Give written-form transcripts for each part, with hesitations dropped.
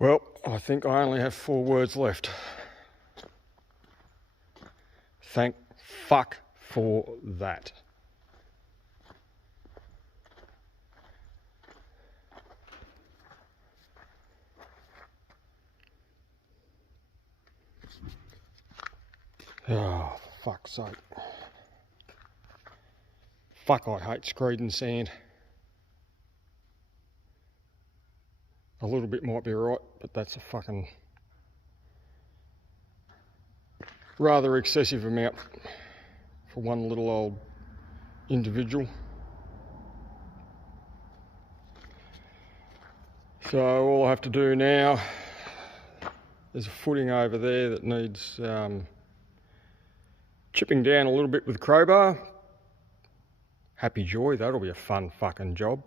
Well, I think I only have 4 words left. Thank fuck for that. Oh, fuck's sake. Fuck, I hate screeding sand. A little bit might be alright, but that's a fucking rather excessive amount for one little old individual. So all I have to do now, there's a footing over there that needs chipping down a little bit with a crowbar. Happy joy, that'll be a fun fucking job.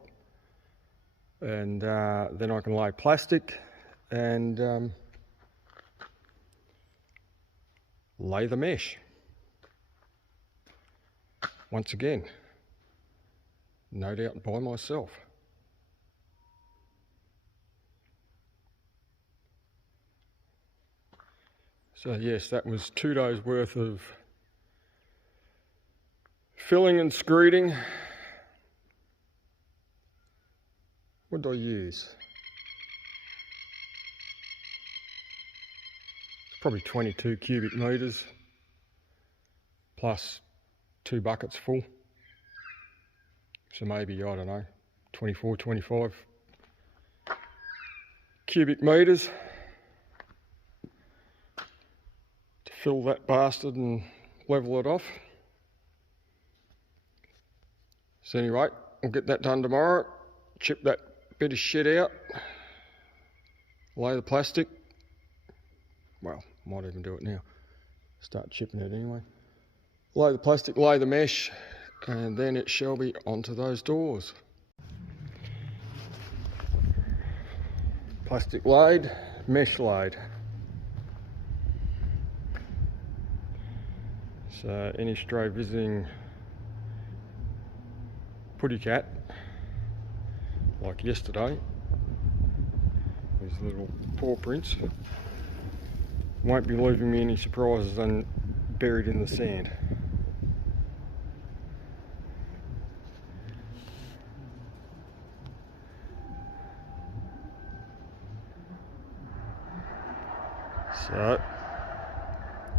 And then I can lay plastic and lay the mesh. Once again, no doubt by myself. So yes, that was 2 days worth of filling and screeding. What did I use? Probably 22 cubic metres plus 2 buckets full. So maybe, I don't know, 24, 25 cubic metres to fill that bastard and level it off. So anyway, I'll get that done tomorrow, chip that bit of shit out, lay the plastic, well, might even do it now, start chipping it anyway. Lay the plastic, lay the mesh, and then it shall be onto those doors. Plastic laid, mesh laid. So any stray visiting putty cat, like yesterday, these little paw prints, won't be leaving me any surprises and buried in the sand. So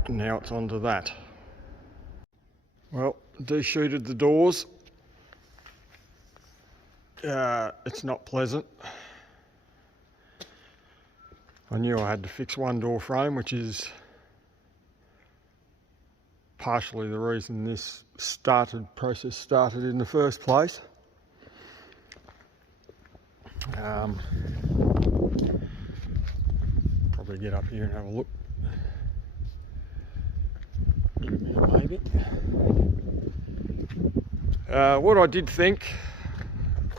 now it's on to that. Well, de-sheeted the doors. It's not pleasant. I knew I had to fix one door frame, which is partially the reason this process started in the first place. Probably get up here and have a look. Maybe. What I did think,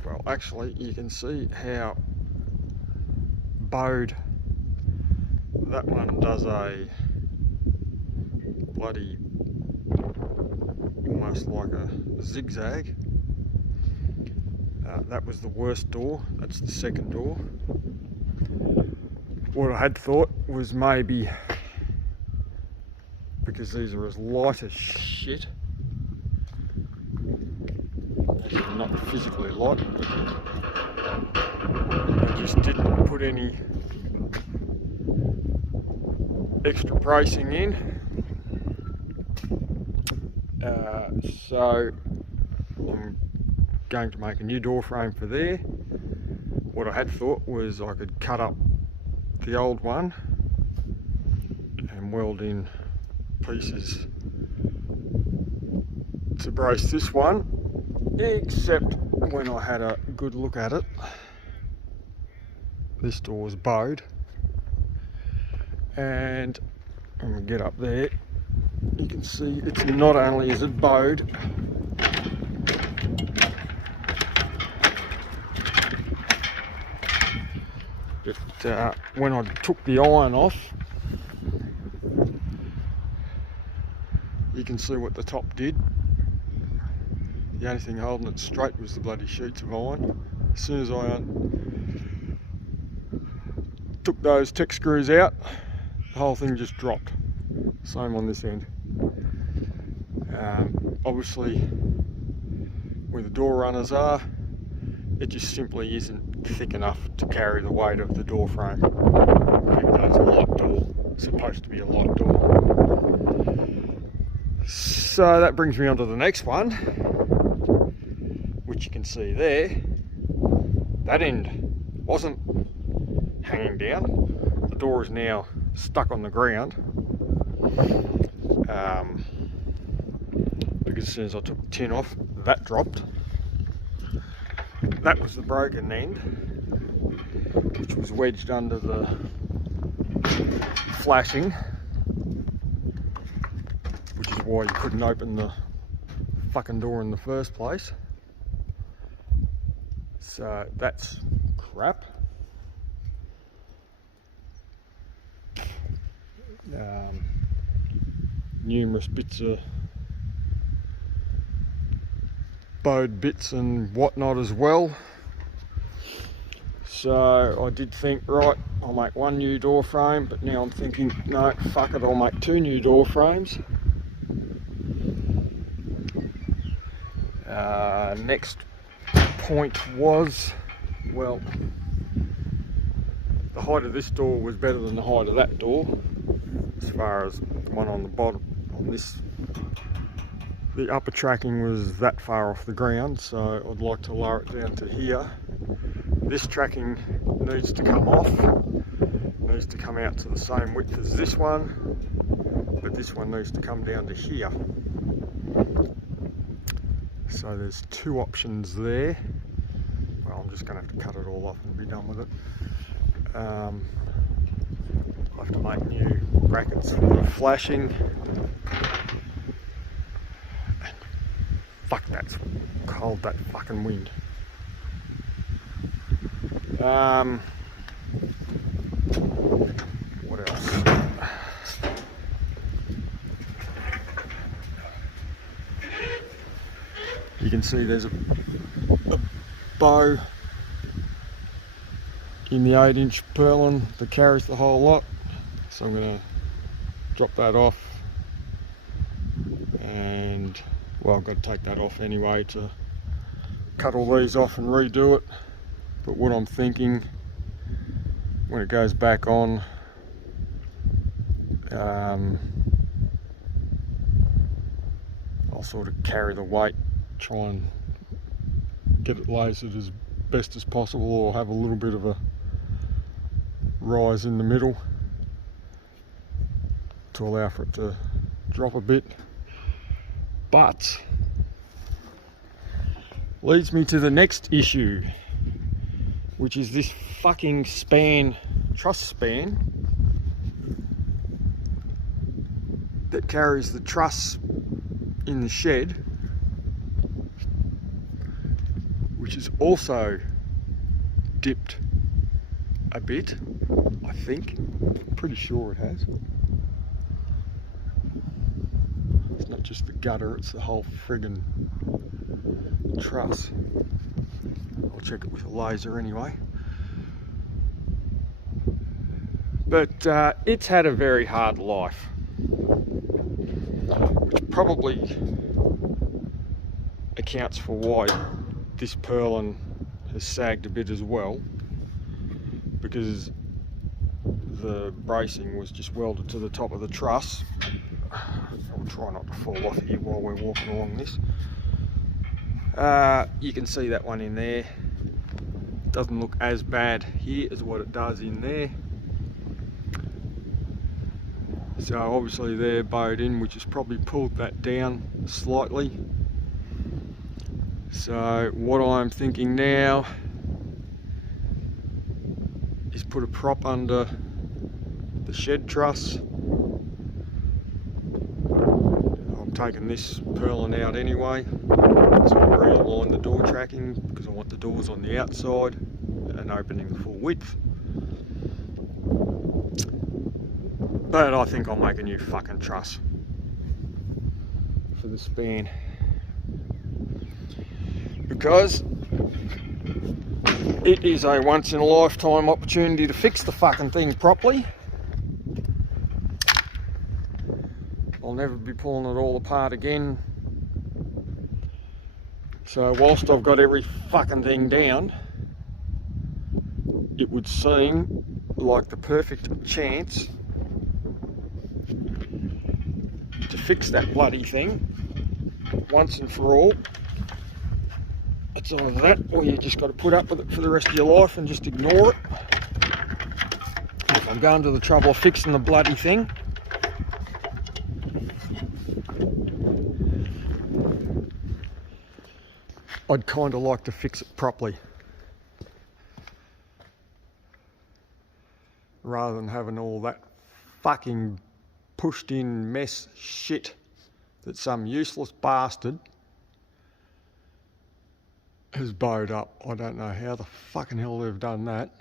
well, actually, you can see how bowed that one does a bloody, almost like a zigzag. That was the worst door, that's the second door. What I had thought was maybe, because these are as light as shit, actually not physically light, I just didn't put any extra bracing in. So I'm going to make a new door frame for there. What I had thought was I could cut up the old one and weld in pieces to brace this one, except when I had a good look at it, this door was bowed, and when we get up there you can see it's not only is it bowed, but when I took the iron off, you can see what the top did. The only thing holding it straight was the bloody sheets of iron. As soon as I took those Tek screws out, the whole thing just dropped. Same on this end. Obviously, where the door runners are, it just simply isn't thick enough to carry the weight of the door frame. Even though it's a lock door, it's supposed to be a lock door. So that brings me on to the next one, which you can see there. That end wasn't hanging down. The door is now stuck on the ground. Because as soon as I took the tin off, that dropped. That was the broken end, which was wedged under the flashing, which is why you couldn't open the fucking door in the first place. So that's crap. Numerous bits of bowed bits and whatnot as well. So I did think, right, I'll make one new door frame, but now I'm thinking, no, fuck it, I'll make two new door frames. Next point was, well, the height of this door was better than the height of that door, as far as the one on the bottom, on this, the upper tracking was that far off the ground, so I'd like to lower it down to here. This tracking needs to come off, needs to come out to the same width as this one, but this one needs to come down to here. So there's two options there. Well, I'm just going to have to cut it all off and be done with it. I'll have to make new brackets for the flashing. Fuck, that's cold, that fucking wind. What else? You can see there's a bow in the 8-inch purlin that carries the whole lot, so I'm going to drop that off, and well, I've got to take that off anyway to cut all these off and redo it. But what I'm thinking, when it goes back on, I'll sort of carry the weight, try and get it lasered as best as possible, or have a little bit of a rise in the middle to allow for it to drop a bit. But leads me to the next issue, which is this fucking span, truss span, that carries the truss in the shed, which is also dipped a bit, I think. Pretty sure it has. It's not just the gutter, it's the whole friggin' truss. I'll check it with a laser anyway. But it's had a very hard life, which probably accounts for why this purlin has sagged a bit as well, because the bracing was just welded to the top of the truss. I'll try not to fall off here while we're walking along this. You can see that one in there. Doesn't look as bad here as what it does in there. So obviously they're bowed in, which has probably pulled that down slightly. So what I'm thinking now is put a prop under the shed truss. I'm taking this purlin out anyway, so I realign the door tracking, because I want the doors on the outside and opening the full width. But I think I'll make a new fucking truss for the span, because It is a once in a lifetime opportunity to fix the fucking thing properly. I'll never be pulling it all apart again. So whilst I've got every fucking thing down, it would seem like the perfect chance to fix that bloody thing once and for all. It's either that or you just got to put up with it for the rest of your life and just ignore it. If I'm going to the trouble of fixing the bloody thing, I'd kind of like to fix it properly rather than having all that fucking pushed in mess shit that some useless bastard has bowed up. I don't know how the fucking hell they've done that.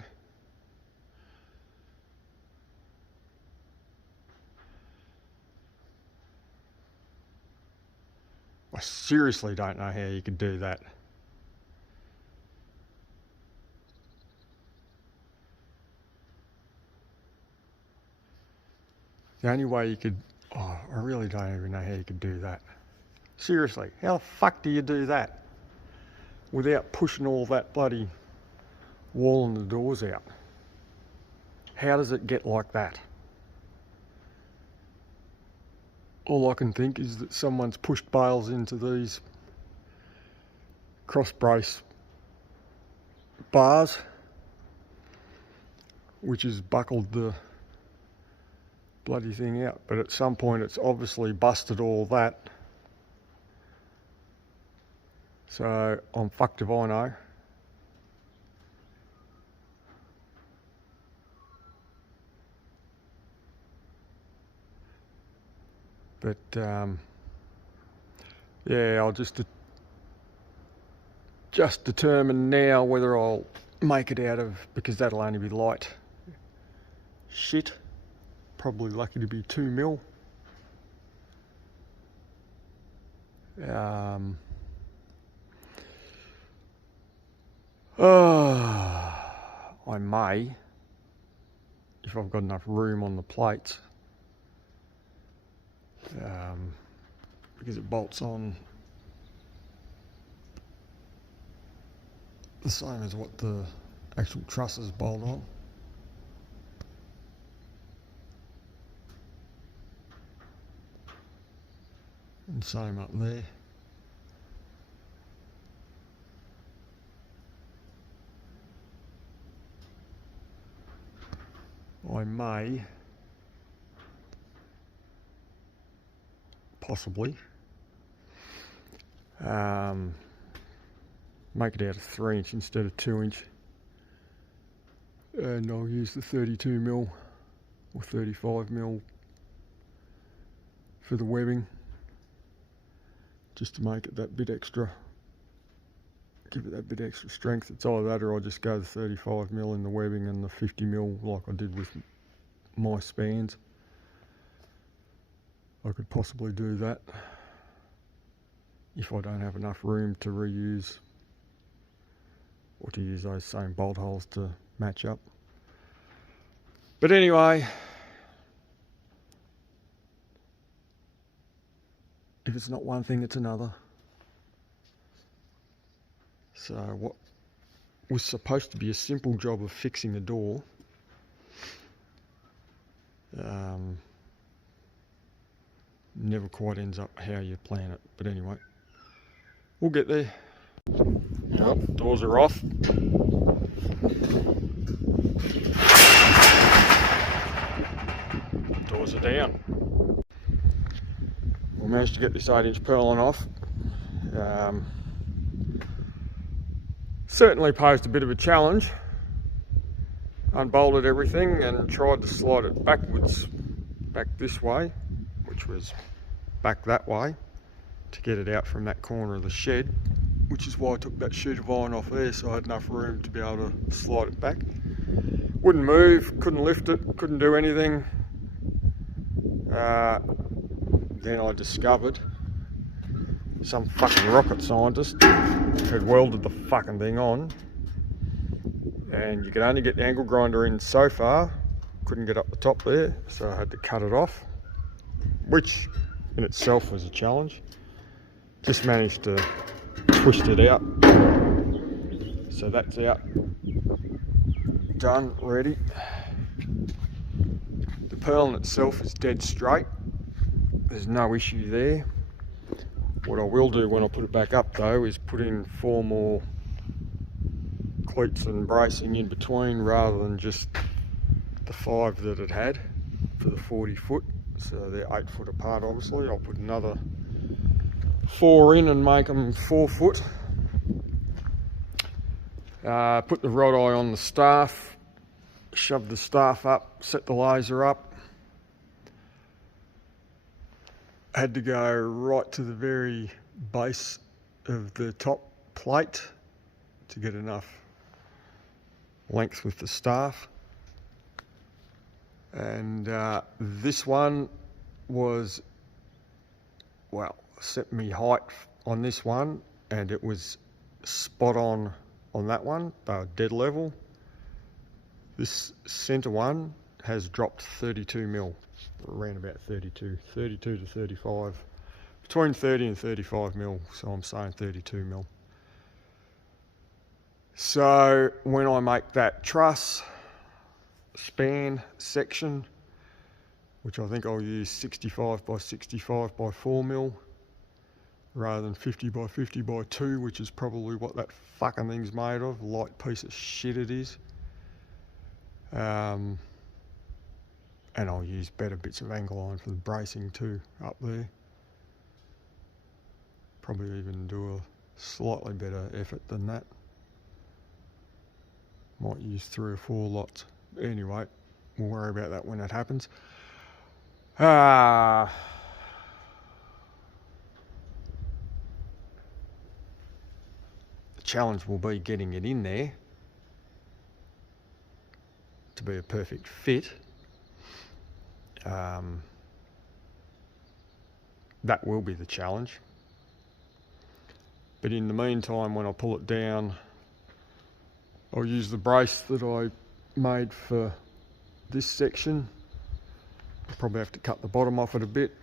I seriously don't know how you could do that. The only way you could, I really don't even know how you could do that. Seriously, how the fuck do you do that without pushing all that bloody wall and the doors out? How does it get like that? All I can think is that someone's pushed bales into these cross brace bars, which has buckled the bloody thing out, but at some point it's obviously busted all that. So I'm fucked if I know. But yeah, I'll just determine now whether I'll make it out of, because that'll only be light shit. Probably lucky to be 2 mil. I may, if I've got enough room on the plates, because it bolts on the same as what the actual trusses bolt on. And same up there. I may possibly make it out of 3" instead of 2", and I'll use the 32 mil or 35 mil for the webbing, just to make it that bit extra, give it that bit extra strength. It's either that or I'll just go the 35 mil in the webbing and the 50 mil like I did with my spans. I could possibly do that if I don't have enough room to reuse or to use those same bolt holes to match up. But anyway, if it's not one thing, it's another. So what was supposed to be a simple job of fixing a door, never quite ends up how you plan it. But anyway, we'll get there. Yep, doors are off. Doors are down. We managed to get this 8" purlin off. Certainly posed a bit of a challenge. Unbolted everything and tried to slide it backwards, back this way, which was back that way, to get it out from that corner of the shed, which is why I took that sheet of iron off there, so I had enough room to be able to slide it back. Wouldn't move, couldn't lift it, couldn't do anything. Then I discovered some fucking rocket scientist had welded the fucking thing on and you could only get the angle grinder in so far. Couldn't get up the top there, so I had to cut it off, which in itself was a challenge. Just managed to twist it out, so that's out, done, ready. The purlin itself is dead straight, there's no issue there. What I will do when I put it back up though is put in 4 more cleats and bracing in between, rather than just the 5 that it had for the 40 foot. So they're 8 foot apart obviously. I'll put another 4 in and make them 4 foot. Put the rod eye on the staff, shove the staff up, set the laser up. Had to go right to the very base of the top plate to get enough length with the staff. And this one was, well, set me height on this one, and it was spot on that one. They were dead level. This centre one has dropped 32 mil, around about 32 to 35, between 30 and 35 mil, so I'm saying 32 mil. So when I make that truss span section, which I think I'll use 65 by 65 by 4 mil rather than 50 by 50 by 2, which is probably what that fucking thing's made of. Light piece of shit it is. And I'll use better bits of angle iron for the bracing too up there. Probably even do a slightly better effort than that. Might use 3 or 4 lots. Anyway, we'll worry about that when it happens. The challenge will be getting it in there to be a perfect fit. That will be the challenge. But in the meantime, when I pull it down, I'll use the brace that I made for this section. I'll probably have to cut the bottom off it a bit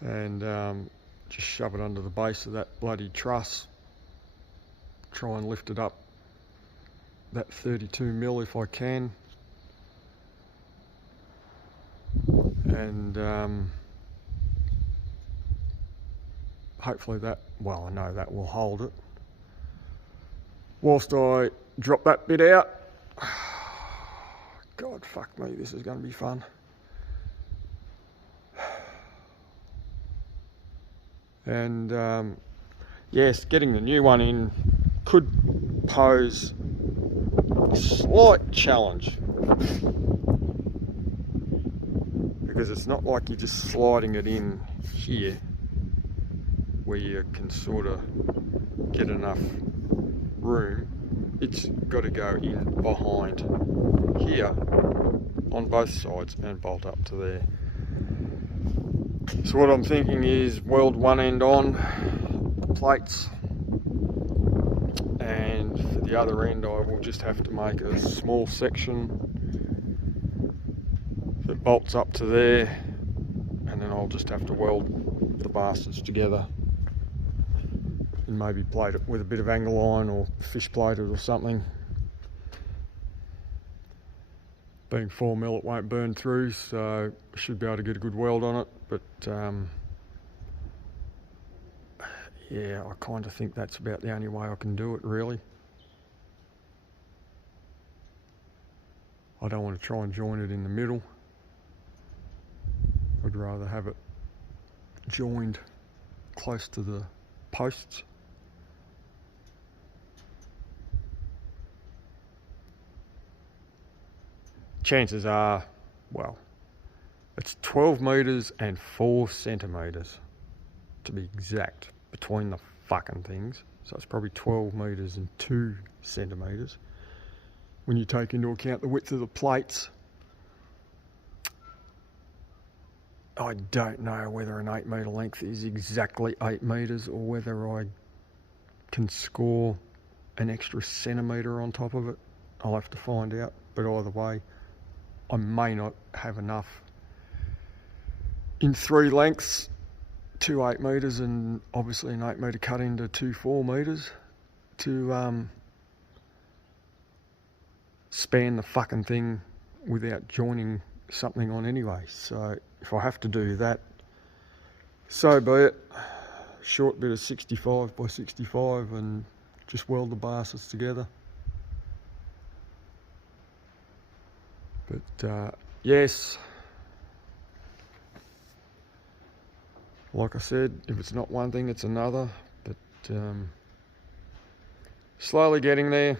and just shove it under the base of that bloody truss. Try and lift it up that 32 mil if I can. And hopefully that, well, I know that will hold it. Whilst I drop that bit out, God fuck me, this is going to be fun. And yes, getting the new one in could pose a slight challenge, because it's not like you're just sliding it in here where you can sort of get enough room. It's got to go in behind here on both sides and bolt up to there. So what I'm thinking is weld one end on the plates, and for the other end I will just have to make a small section that bolts up to there, and then I'll just have to weld the bastards together and maybe plate it with a bit of angle iron or fish plated or something. Being 4 mil, it won't burn through, so I should be able to get a good weld on it. But yeah, I kind of think that's about the only way I can do it, really. I don't want to try and join it in the middle. I'd rather have it joined close to the posts. Chances are, well, it's 12 metres and 4 centimetres to be exact between the fucking things. So it's probably 12 metres and 2 centimetres when you take into account the width of the plates. I don't know whether an 8 metre length is exactly 8 metres or whether I can score an extra centimetre on top of it. I'll have to find out, but either way, I may not have enough in 3 lengths, 2 8 metres and obviously an 8 metre cut into 2 4 metres to span the fucking thing without joining something on anyway. So if I have to do that, so be it. Short bit of 65 by 65 and just weld the bastards together. But yes, like I said, if it's not one thing, it's another. But slowly getting there.